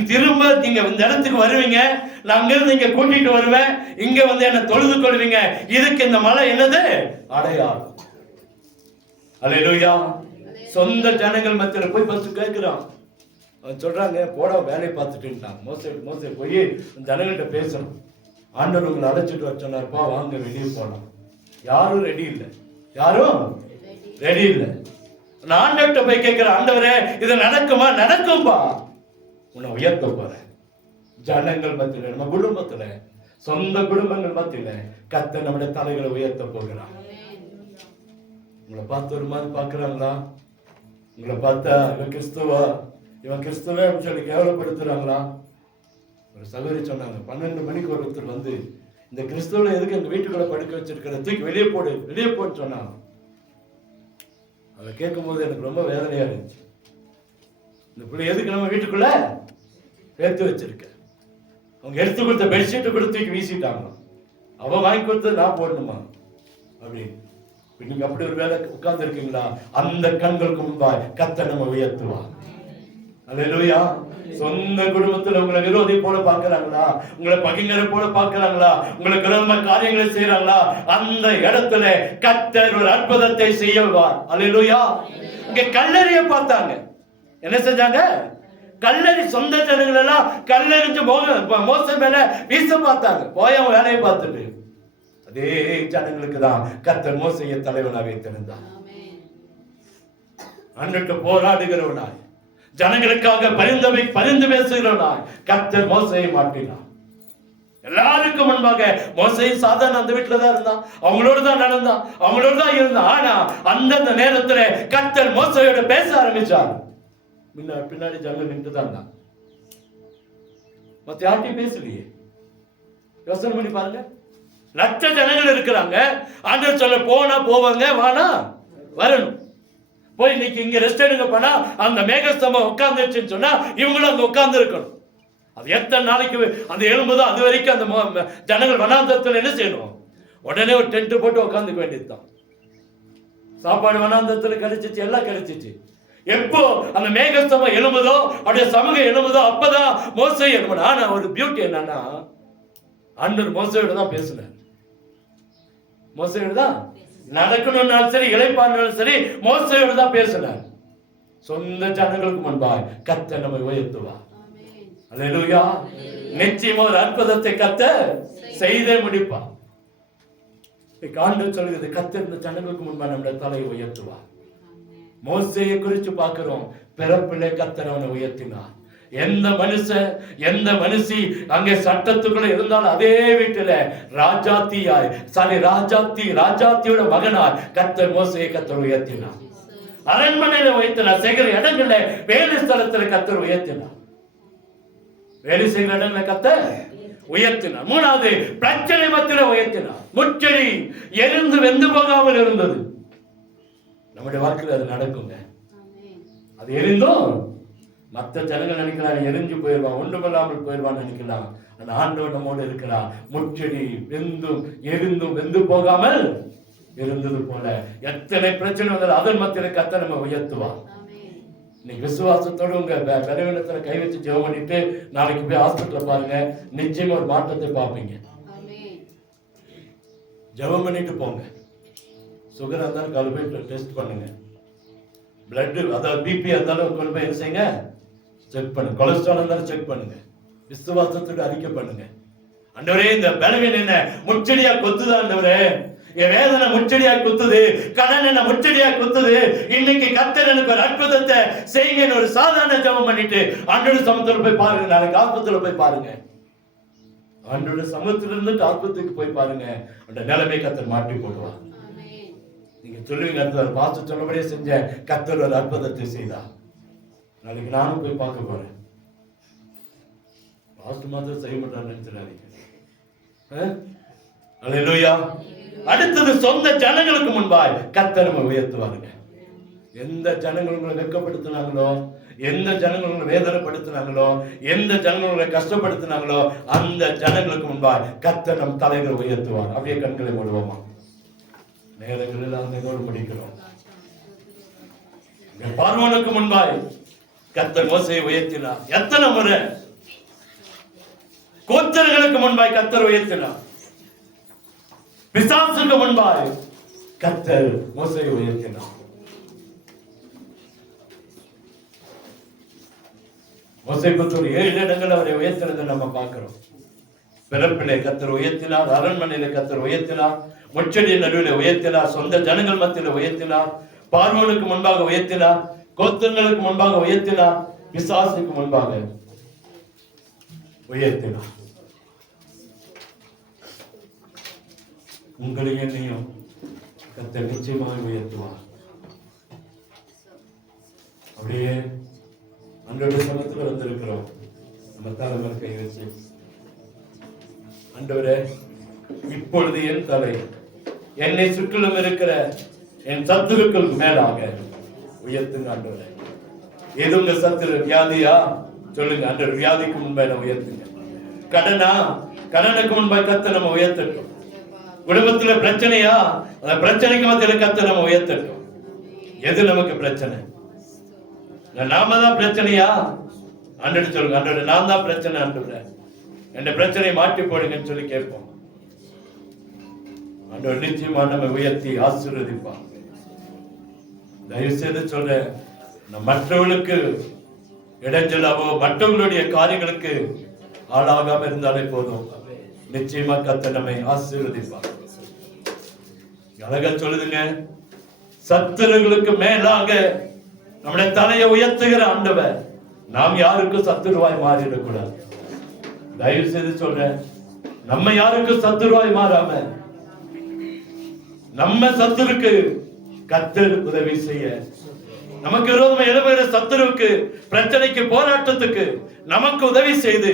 திரும்ப நீங்க இந்த இடத்துக்கு வருவீங்க, நான் அங்கிருந்து இங்க கூட்டிட்டு வருவேன், இங்க வந்து என்ன தொழுது கொள்வீங்க. இதுக்கு இந்த மலை என்னது? அடையாளம். அல்லேலூயா. சொந்த ஜனங்கள் மத்தியில போய் பஸ் கேட்கிறான். சொல்றாங்க, போட வேலையை பார்த்துட்டுட்டான். மோசே போய் ஜனங்கள்கிட்ட பேசணும். ஆண்டவர் உங்களை அழைச்சிட்டு வர சொன்னார்ப்பா, வாங்க வெளியே போலாம். யாரும் ரெடி இல்லை, யாரும் ரெடி இல்லை. நான் ஆண்டவர்கிட்ட போய் கேட்கிறேன், ஆண்டவரே இது நடக்குமா? நடக்கும்பா, உன்னை உயர்த்த போறேன். ஜனங்கள் மத்தியில, நம்ம குடும்பத்துல, சொந்த குடும்பங்கள் மத்தியில கர்த்தர் நம்முடைய தலைகளை உயர்த்த போகிறான். உங்களை பார்த்து ஒரு மாதிரி பாக்குறாங்களா? உங்களை பார்த்தா இவன் கிறிஸ்துவா, இவன் கிறிஸ்துவ சொல்லி கேவலப்படுத்துறாங்களா? ஒரு சகோதரி சொன்னாங்க, 12 மணிக்கு ஒருத்தர் வந்து, இந்த கிறிஸ்துவ எதுக்கு எங்க வீட்டுக்குள்ள படுக்க வச்சிருக்கிற, தூக்கி வெளியே போடு வெளியே போன்னு சொன்னாங்க. அதை கேட்கும் போது எனக்கு ரொம்ப வேதனையா இருந்துச்சு. இந்த பிள்ளை எதுக்கு நம்ம வீட்டுக்குள்ள எடுத்து வச்சிருக்க? அவங்க எடுத்து கொடுத்த பெட்ஷீட்டை கூட தூக்கி வீசிட்டாங்க. அவன் வாங்கி கொடுத்தது நான் போடணுமா அப்படின்னு. நீங்க அப்படி ஒரு வேலை உட்கார்ந்து இருக்கீங்களா? அந்த கண்களுக்கு முன்பாக கர்த்தர் நம்ம உயர்த்துவா. அல்லேலூயா. சொந்த குடும்பத்துல உங்களை விரோதி போல பாக்குறாங்களா? உங்களை பகைஞரை போல பாக்குறாங்களா? உங்களுக்கு விரோதமா காரியங்களை செய்யறாங்களா? அந்த இடத்துல கர்த்தர் ஒரு அற்புதத்தை செய்வார். அல்லேலூயா. இங்க கல்லறிய பார்த்தாங்க. என்ன செஞ்சாங்க? கல்லறி. சொந்த ஜனங்கள் எல்லாம் கல்லறிஞ்சு மோசே மேல வீச பார்த்தாங்க. போய் அவன் வேலையை பார்த்துட்டு, அதே ஜனங்களுக்கு தான் கர்த்தர் மோசேயை தலைவனாக வைத்திருந்தார். அன்றைக்கு போராடுகிறவனாய், ஜனங்களுக்காக பரிந்து பேசுகிறவனாய் கர்த்தர் மோசேயை மாற்றினார். எல்லாருக்கும் முன்பாக மோசே சாதாரண அந்த வீட்டுல தான் இருந்தான், அவங்களோடு தான் நடந்தான், அவங்களோடு தான் இருந்தான். ஆனா அந்தந்த நேரத்துல கர்த்தர் மோசேயோட பேச ஆரம்பிச்சார். பின்னாடி ஜனங்கள் நின்று தான் இருந்தான், மத்த யார்ட்டையும் பேசலையே. யோசனை பண்ணி பாருங்க. லட்ச ஜனங்கள் இருக்கிறாங்க. ஆண்டவர் சொல்ல, போனா போவாங்க, வானா வரணும். போய் இன்னைக்கு இங்க ரெஸ்ட் எடுங்க போனா அந்த மேகஸ்தம்பம் உட்கார்ந்துச்சுன்னு சொன்னா இவங்களும் அங்க உட்கார்ந்து இருக்கணும். அது எத்தனை நாளைக்கு அந்த எழும்புதோ அது வரைக்கும் அந்த ஜனங்கள் வனாந்தரத்தில் என்ன செய்யணும்? உடனே ஒரு டென்ட் போட்டு உட்காந்துக்க வேண்டியதுதான். சாப்பாடு வனாந்தரத்தில் கிடைச்சிச்சு, எல்லாம் கிடைச்சிச்சு. எப்போ அந்த மேகஸ்தம்பம் எழும்புதோ, அப்படியே சமூகம் எழும்புதோ, அப்பதான் மோசே எழும்பணும். ஆனா ஒரு பியூட்டி என்னன்னா, ஆண்டவர் மோசேயோட தான் பேசினார். மோசையோடு தான் நடக்கணும்னாலும் சரி, இளைப்பாறினாலும் சரி, மோசையோடு தான் பேசினார். சொந்த ஜனங்களுக்கு முன்பாக கர்த்தர் நம்மை உயர்த்துவார். அல்லேலூயா. நிச்சயமா ஒரு அற்புதத்தை கர்த்தர் செய்தே முடிப்பார். ஆண்டவர் சொல்கிறது, கர்த்தர் இந்த ஜனங்களுக்கு முன்பாக நம்முடைய தலையை உயர்த்துவார். மோசையை குறித்து பார்க்கிறோம், பிறப்பிலே கர்த்தர் அவனை உயர்த்தினார். எந்த மனுஷன் எந்த மனுஷி அங்கே சட்டத்துக்குள்ள இருந்தாலும் அதே வீட்டுல ராஜாத்தியோட மகனார் கர்த்தர் மோசையை கர்த்தர் உயர்த்தினார். அரண்மனையில உயர்த்தினார். செய்கிற இடங்கள்ல, வேலை ஸ்தலத்துல கர்த்தர் உயர்த்தினார். வேலை செய்கிற இடங்களை கர்த்தர் உயர்த்தினார். மூணாவது, பிரச்சனை மத்தியில உயர்த்தினார். முச்செடி எரிந்து வெந்து போகாமல் இருந்தது. நம்முடைய வாழ்க்கையில் அது நடக்குங்க. அது எரிந்தும் மற்ற ஜனங்கள் நினைக்கிறாங்க எரிஞ்சு போயிடுவான், ஒன்றுமில்லாமல் போயிடுவான்னு நினைக்கலாம். அந்த ஆண்டவர் நம்மோடு இருக்கிறார். முச்செடி எரிந்தும் வெந்து போகாமல் இருந்தது போல எத்தனை பிரச்சனை வந்தாலும் அதன் மத்தியில கர்த்தர் நம்ம உயர்த்துவார். இன்னைக்கு விசுவாசத்தோடு உங்க பலவீனத்துல கை வச்சு ஜெபம் பண்ணிட்டு நாளைக்கு போய் ஹாஸ்பிட்டல்ல பாருங்க, நிச்சயமா ஒரு மாற்றத்தை பார்ப்பீங்க. ஜெபம் பண்ணிட்டு போங்க. சுகர் இருந்தாலும் கால் போய் டெஸ்ட் பண்ணுங்க. பிளட் அதாவது பிபி இருந்தாலும் கொண்டு போய் என்ன செய்யுங்க, செக் பண்ணுங்க. கொலஸ்ட்ரால் இருந்தாலும் செக் பண்ணுங்க. விசுவாசத்தோடு அறிக்கை பண்ணுங்க. ஆண்டவரே, இந்த பலவீனம் என்ன முச்செடியா கொத்துதா ஆண்டவரே, என் வேதனை முச்செடியா குத்துது, கடன் என்ன முச்செடியா குத்துது, இன்னைக்கு கர்த்தர் எனக்கு ஒரு அற்புதத்தை செய்யுங்க. ஒரு சாதாரண ஜெபம் பண்ணிட்டு ஆண்டோட சமூகத்துல போய் பாருங்க. நாளைக்கு ஆஸ்பத்திரியில போய் பாருங்க. ஆண்டோட சமூகத்துல இருந்து ஆஸ்பத்திரிக்கு போய் பாருங்க. அந்த நிலைமை கர்த்தர் மாற்றி போடுவார். நீங்க சொல்லுவீங்க, கர்த்தர் பாஸ்டர் சொன்னபடியே செஞ்ச கர்த்தர் ஒரு அற்புதத்தை செய்தா. நாளைக்கு நானும் போய் பார்க்க போறேன். பாஸ்டர் மாத்திரம் செய்ய மாட்டான்னு நினைச்சிடாதீங்க. அல்லேலூயா. அடுத்தது, சொந்த ஜனங்களுக்கு முன்பாய் கர்த்தர் நம்ம உயர்த்துவாருங்க. எந்த ஜனங்கள் உங்களை வெட்கப்படுத்தினாங்களோ, எந்த ஜனங்கள் உங்களை வேதனைப்படுத்தினாங்களோ, எந்த ஜனங்கள் உங்களை கஷ்டப்படுத்தினாங்களோ, அந்த ஜனங்களுக்கு முன்பாய் கர்த்தர் நம் தலைகளை உயர்த்துவார். அப்படியே கண்களை மூடுவோமா? நேரங்களில் அதோடு முடிக்கிறோம். பார்வோனுக்கு முன்பாய் கர்த்தர் மோசையை உயர்த்தினார். எத்தனை முறை கோத்திரங்களுக்கு முன்பாய் கர்த்தர் உயர்த்தினார். பிசாசுக்கு முன்பாய் கர்த்தர் மோசையை உயர்த்தினார். மோசை பற்றி 7 இடங்கள் அவரை உயர்த்தினதை நம்ம பார்க்கிறோம். பிறப்பிலே கர்த்தர் உயர்த்தினார், அரண்மனையில கர்த்தர் உயர்த்தினார், முச்செடியின் நடுவில் உயர்த்தினார், சொந்த ஜனங்கள் மத்தியில் உயர்த்தினார், பார்வோனுக்கு முன்பாக உயர்த்தினார், கோத்திரங்களுக்கு முன்பாக உயர்த்தினார், பிசாசுக்கு முன்பாக உயர்த்தினார். உங்களையும் என்னையும் கர்த்தர் நிச்சயமாக உயர்த்துவார். அப்படியே ஆண்டவருடைய சமூகத்துல வந்திருக்கிறோம். நம்ம தலைமை கை வச்சு, ஆண்டவரே, இப்பொழுது என் தலை என்னை சுற்றிலும் இருக்கிற என் சத்துருக்களுக்கு மேலாக உயர்த்துங்க ஆண்டவரே. எது உங்க சத்துரு? வியாதியா? சொல்லுங்க ஆண்டவர், வியாதிக்கு முன்பாக உயர்த்துங்க. கடனா? கடனுக்கு முன்பாக கர்த்தர் நம்ம உயர்த்தட்டும். குடும்பத்துல பிரச்சனையா? அந்த பிரச்சனைக்கு மத்தியில கர்த்தர் நம்ம உயர்த்தட்டும். எது நமக்கு பிரச்சனை? நாம தான் பிரச்சனையா? ஆண்டவர் சொல்லுங்க, ஆண்டவர் நான் தான் பிரச்சனை, ஆண்டவர் என் பிரச்சனையை மாற்றி போடுங்கன்னு சொல்லி கேட்போம். ஆண்டவர் நிச்சயமா நம்ம உயர்த்தி ஆசீர்வதிப்பான். தயவு செய்து சொல்றேன், மற்றவர்களுக்கு இடைஞ்சலாவோ மற்றவர்களுடைய காரியங்களுக்கு ஆளாகாம இருந்தாலே போதும். நிச்சயமா கர்த்தர் நம்மை ஆசீர்வதிப்பார். அழகா சொல்லுதுங்க, சத்துருகளுக்கு மேலாக நம்முடைய தலையை உயர்த்துகிற ஆண்டவர். நாம் யாருக்கும் சத்துருவாய் மாறிடக்கூடாது. தயவு செய்து சொல்றேன், நம்ம யாருக்கும் சத்துருவாய் மாறாம நம்ம சத்துருக்கு கர்த்தர் உதவி செய்ய, நமக்கு விரோதமா எழுப்புகிற சத்துருவுக்கு, பிரச்சனைக்கு, போராட்டத்துக்கு நமக்கு உதவி செய்து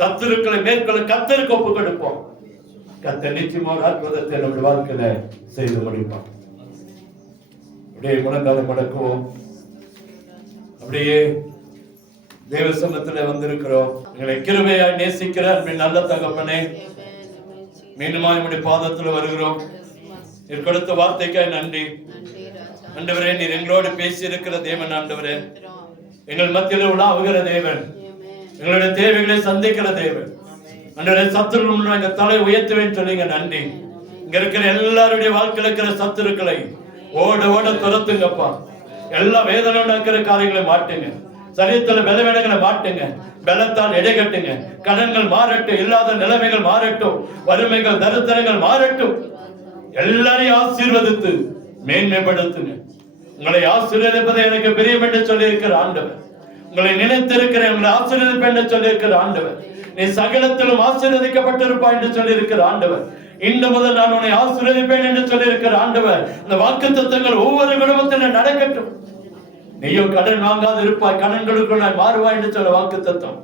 சத்துருக்களை மேற்கொள்ள கர்த்தருக்கு ஒப்பு கொடுப்போம். கர்த்தர் நிச்சயமா ஒரு அற்புதத்தை நம்முடைய வாழ்க்கையில செய்து முடிப்பான். அப்படியே முழங்கால முடக்குவோம். அப்படியே தேவ சமூகத்துல வந்திருக்கிறோம். எங்களை கிருபையாய் நேசிக்கிற நல்ல தகப்பனே, மீண்டுமா நம்முடைய பாதத்துல வருகிறோம். நீர் கொடுத்த வார்த்தைக்காய் நன்றி ஆண்டவரே. நீர் எங்களோடு பேசி இருக்கிற தேவன் ஆண்டவரே, எங்கள் மத்தியில் உலாவுகிற தேவன், எங்களுடைய தேவைகளை சந்திக்கிற தேவன் ஆண்டவரே. சத்துரு எங்க தலை உயர்த்துவேன்னு சொன்னீங்க, நன்றி. இங்க இருக்கிற எல்லாருடைய வாழ்க்கையில் இருக்கிற சத்துருக்களை ஓட ஓட துரத்துங்கப்பா. எல்லா வேதனை உண்டாக்குற காரியங்களை மாட்டுங்க. சரீரத்துல பலவீனங்களை மாட்டுங்க. பலத்தால் எடை கட்டுங்க. கடன்கள் மாறட்டும், இல்லாத நிலைமைகள் மாறட்டும், வறுமைகள் தரித்திரங்கள் மாறட்டும். எல்லாரையும் ஆசீர்வதித்து மேன்மைப்படுத்துங்க. உங்களை ஆசீர்வதிப்பதை எனக்கு பிரியம் என்று சொல்லி இருக்கிற ஆண்டவர், உங்களை நினைத்திருக்கிறேன், உங்களை ஆசீர்வதிப்பேன் என்று சொல்லி இருக்கிற ஆண்டவர், நீ சகலத்திலும் ஆசீர்வதிக்கப்பட்டிருப்பாய் என்று சொல்லி இருக்கிற ஆண்டவர், இன்று முதல் நான் உன்னை ஆசீர்வதிப்பேன் என்று சொல்லி இருக்கிற ஆண்டவர், இந்த வாக்குத்தத்தங்கள் ஒவ்வொரு குடும்பத்திலும் நடக்கட்டும். நீயும் கடன் வாங்காது இருப்பாய், கடன்களுக்குள் மாறுவாய் என்று சொல்ல வாக்குத்தத்தம்.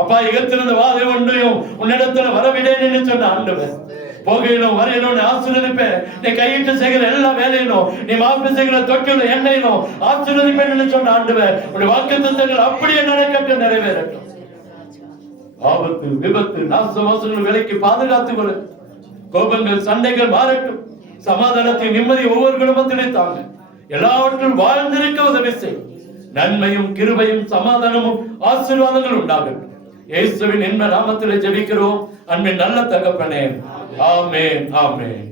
அப்பா, எகத்திலிருந்து வாதை ஒன்றையும் உன்னிடத்துல வரவிடேன் என்று சொன்ன ஆண்டவர், போகையிலும் வரையிலும் ஆசீர்வதிப்பேன். நீ கையிட்டு செய்கிற எல்லா வேலையிலும், நீ மாப்பு செய்கிற தொட்டிலும் எண்ணெயிலும் ஆசீர்வதிப்பேன் என்று சொன்ன ஆண்டவர், உன்னுடைய வாக்குத்தத்தங்கள் அப்படியே நடக்கட்டும், நிறைவேறட்டும். ஆபத்து, விபத்து, நாசமாசங்கள் விலைக்கு பாதுகாத்து கொள்ள. கோபங்கள், சண்டைகள் மாறட்டும். சமாதானத்தை, நிம்மதி ஒவ்வொரு குடும்பத்திலே தாங்க. எல்லாவற்றும் வாழ்ந்திருக்க உதவி செய். நன்மையும் கிருபையும் சமாதானமும் ஆசீர்வாதங்கள் உண்டாகட்டும். இயேசுவின் இன்ப நாமத்திலே ஜெபிக்கிறோம் அன்பின் நல்ல தகப்பனே. ஆமென், ஆமென்.